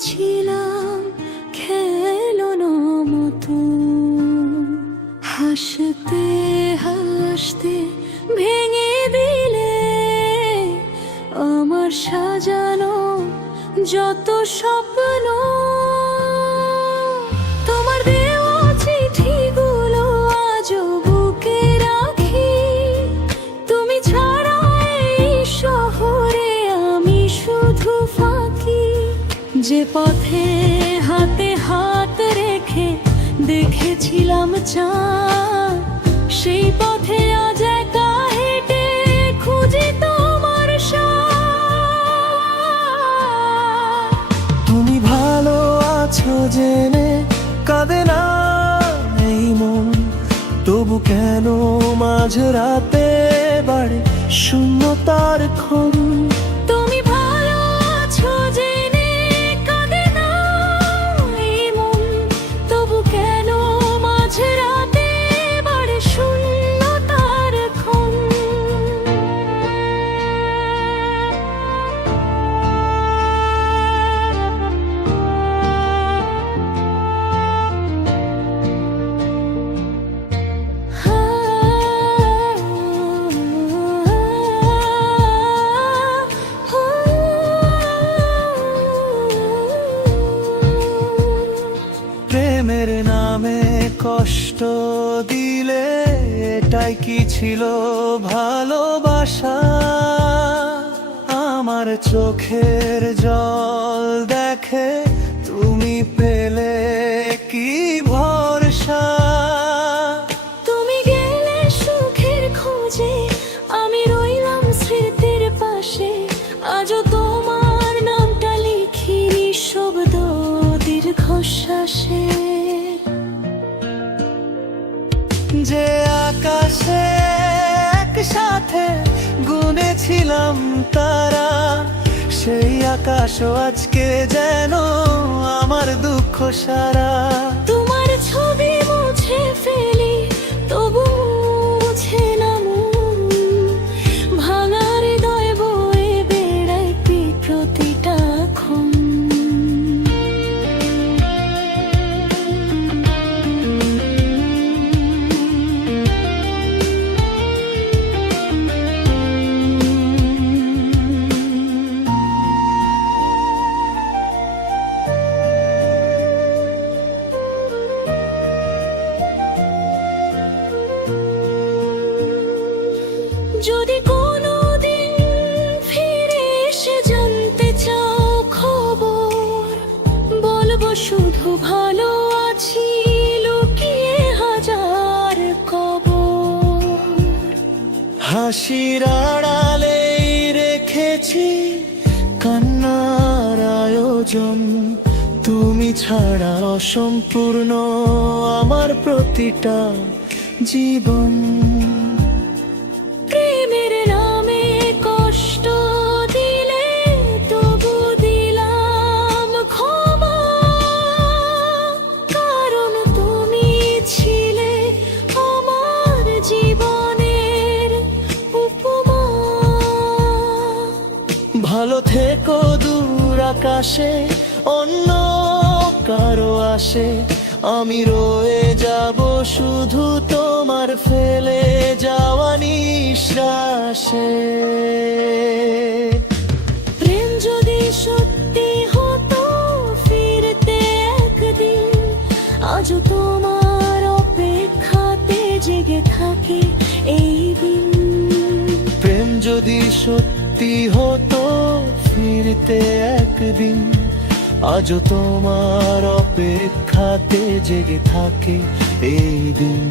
ছিলাম খেলনো মতো, হাসতে হাসতে ভেঙে দিলে আমার সাজানো যত স্বপ্ন। তোমার দেওয়া চিঠিগুলো আজও বুকে রাখি। তুমি ছাড়া এই শহরে আমি শুধু ফাঁকি। যে পথে হাতে হাত রেখে দেখেছিলাম চাঁদ, সেই পথে আজ একা হেঁটে খুঁজি তোমার সাথ। তুমি ভালো আছো জেনে কাঁদে না এই মন, তবু কেন মাঝরাতে বাড়ে শূন্যতার ক্ষণ। তুমি ভালো আছো জেনে কাঁদে না এই মন, তবু কেন মাঝরাতে বাড়ে শূন্যতার ক্ষণ। প্রেমের নামে কষ্ট দিলে এটাই কি ছিল ভালোবাসা? আমার চোখের জল দেখে তুমি পেলে কি ভরসা? তুমি গেলে সুখের খোঁজে, আমি রইলাম স্মৃতির পাশে। আজও তোমার নামটা লিখি নিঃশব্দ দীর্ঘশ্বাসে। যে আকাশে একসাথে গুনেছিলাম তারা, সেই আকাশও আজকে যেন আমার দুঃখ সারা। তোমার ছবি মুছে ফেলি তবু মুছে না মন, ভাঙা হৃদয় বয়ে বেড়াই প্রতিটা ক্ষণ। যদি কোনোদিন ফিরে এসে জানতে চাও খবর, বলবো শুধু ভালো আছি লুকিয়ে হাজার কবর। হাসির আড়ালেই রেখেছি কান্নার আয়োজন, তুমি ছাড়া অসম্পূর্ণ আমার প্রতিটা জীবন। প্রেমের নামে কষ্ট দিলে তবু দিলাম ক্ষমা, কারণ তুমি ছিলে আমার জীবনের উপমা। ভালো থেকো দূর আকাশে অন্য কারো আসে, আমি রয়ে যাব শুধু তোমার ফেলে যাওয়া নিঃশ্বাসে। প্রেম যদি সত্যি হতো ফিরতে একদিন, আজও তোমার অপেক্ষাতে জেগে থাকে এই দিন। প্রেম যদি সত্যি হতো ফিরতে একদিন, আজও তোমার অপেক্ষাতে জেগে থাকে এই দিন।